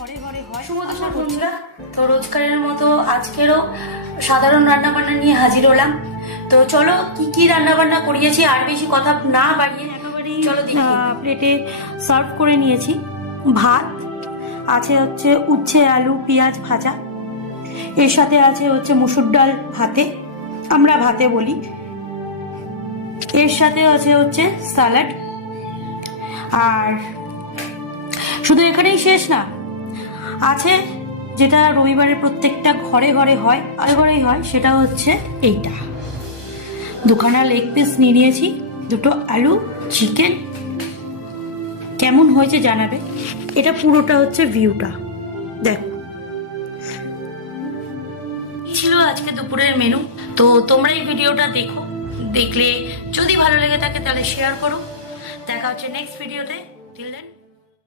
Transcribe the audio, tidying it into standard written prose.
ঘরে ঘরে হয়। শুভ দুপুর বন্ধুরা, তো রোজকারের মতো আজকেরও সাধারণ রান্নাবান্না নিয়ে হাজির হলাম। তো চলো কি কি রান্নাবান্না করিয়েছি আর বেশি কথা না বাড়িয়ে একেবারেই চলো প্লেটে সার্ভ করে নিয়েছি। ভাত আছে, হচ্ছে উচ্ছে আলু পেঁয়াজ ভাজা, এর সাথে আছে হচ্ছে মুসুর ডাল ভাতে, আমরা ভাতে বলি, এর সাথে আছে হচ্ছে স্যালাড। আর শুধু এখানেই শেষ না, আছে যেটা রবিবারে প্রত্যেকটা ঘরে ঘরে হয়, ঘরেই হয়, সেটা হচ্ছে এইটা, দুখানা লেগ পিস নিয়ে নিয়েছি, দুটো আলু, চিকেন। কেমন হয়েছে জানাবে। এটা পুরোটা হচ্ছে ভিউটা দেখো। ছিল আজকে দুপুরের মেনু। তো তোমরা এই ভিডিওটা দেখো, দেখলে যদি ভালো লেগে থাকে তাহলে শেয়ার করো। দেখা হচ্ছে নেক্সট ভিডিওতে। টিল দেন।